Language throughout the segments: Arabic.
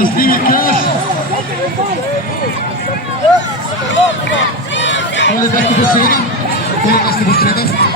تسليم الكاش. كل الناس تبص هنا، كل الناس تبص هنا.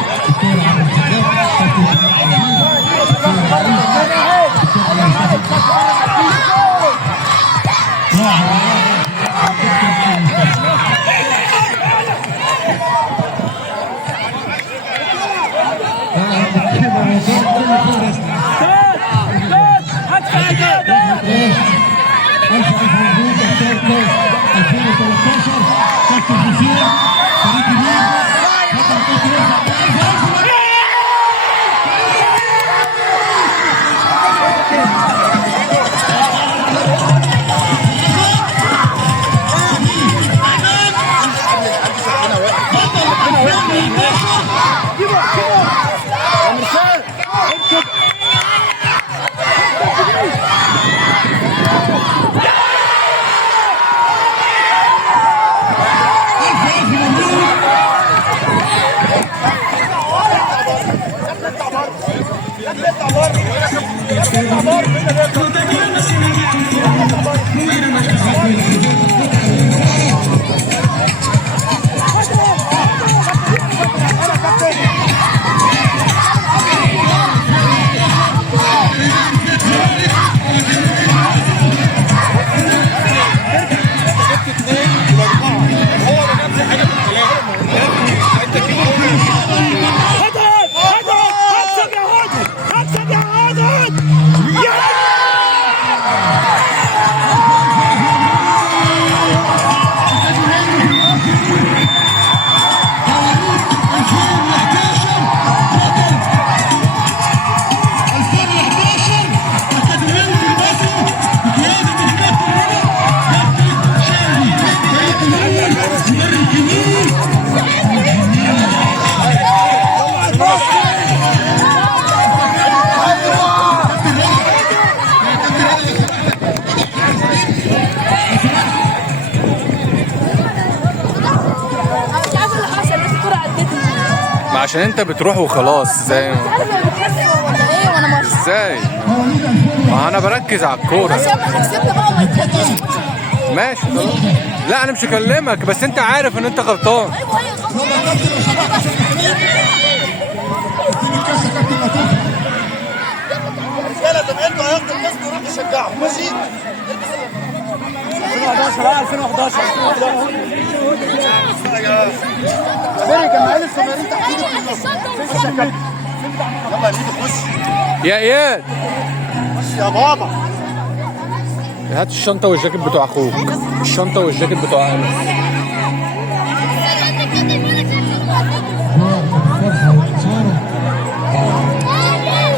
الكورة عند عشان انت بتروح وخلاص. زي ما ازاي؟ ما انا بركز على الكوره. ماشي خلاص. لا انا مش هكلمك، بس انت عارف ان انت غلطان. رجاله زمايلكم هياخدوا الناس ويروحوا يشجعوا. ماشي 2011 فريق كان معانا الصغيرين تحت ايدك في النص. يلا يا ميدو خش يا اياد خش يا بابا. هات الشنطه والجاكيت بتوع اخوك، الشنطه والجاكيت بتوع انس. فرحة وانتصار.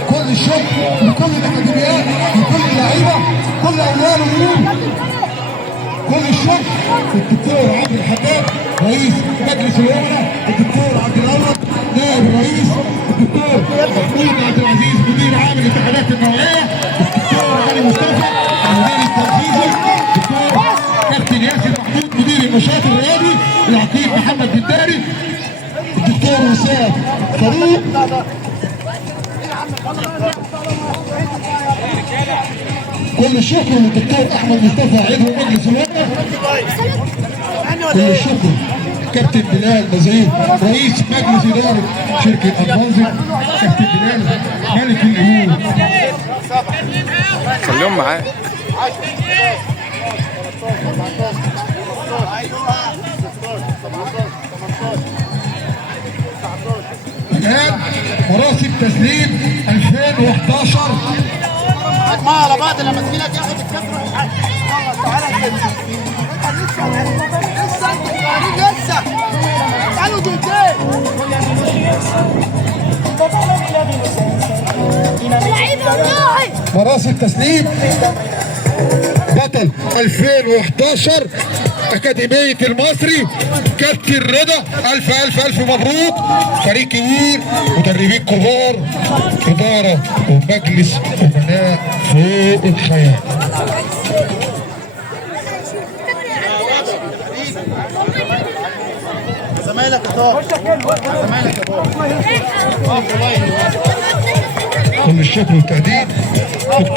كل الشكر لكل الاكاديميات، لكل اللعيبه، كل اولاد النجوم. كل الشكر للدكتور عبد الحداد رئيس مجلس الامراء، الدكتور عبد الأول نائب الرئيس، الدكتور محمود عبد العزيز مدير عام الاتحادات النوعيه، الدكتور علي مصطفى المدير التنفيذي، الدكتور كابتن ياسر محمود مدير النشاط الرياضي، العقيد محمد بنداري، الدكتور وسام فاروق، كل الشكر للدكتور احمد مصطفى عضو مجلس الامراء، كل الشكر كابتن بلال نزيل رئيس مجلس اداره شركه ادفانسد، كابتن بلال ملك الامور. خليهم معاك. الان مراسم تسليم 2011. ما على بعض لما زميلك ياخد الكسر يلا تعالى كده. لسه انتوا صغيرين لسه. تعالوا دقيقتين. مراسم تسليم بطل 2011 أكاديمية المصري كابتن رضا. ألف ألف ألف مبروك، فريق كبير، مدربين كبار، إدارة ومجلس أمناء فوق الخيال. زمايلك يا طارق، زمايلك يا طارق. كل الشكر والتقدير دكتور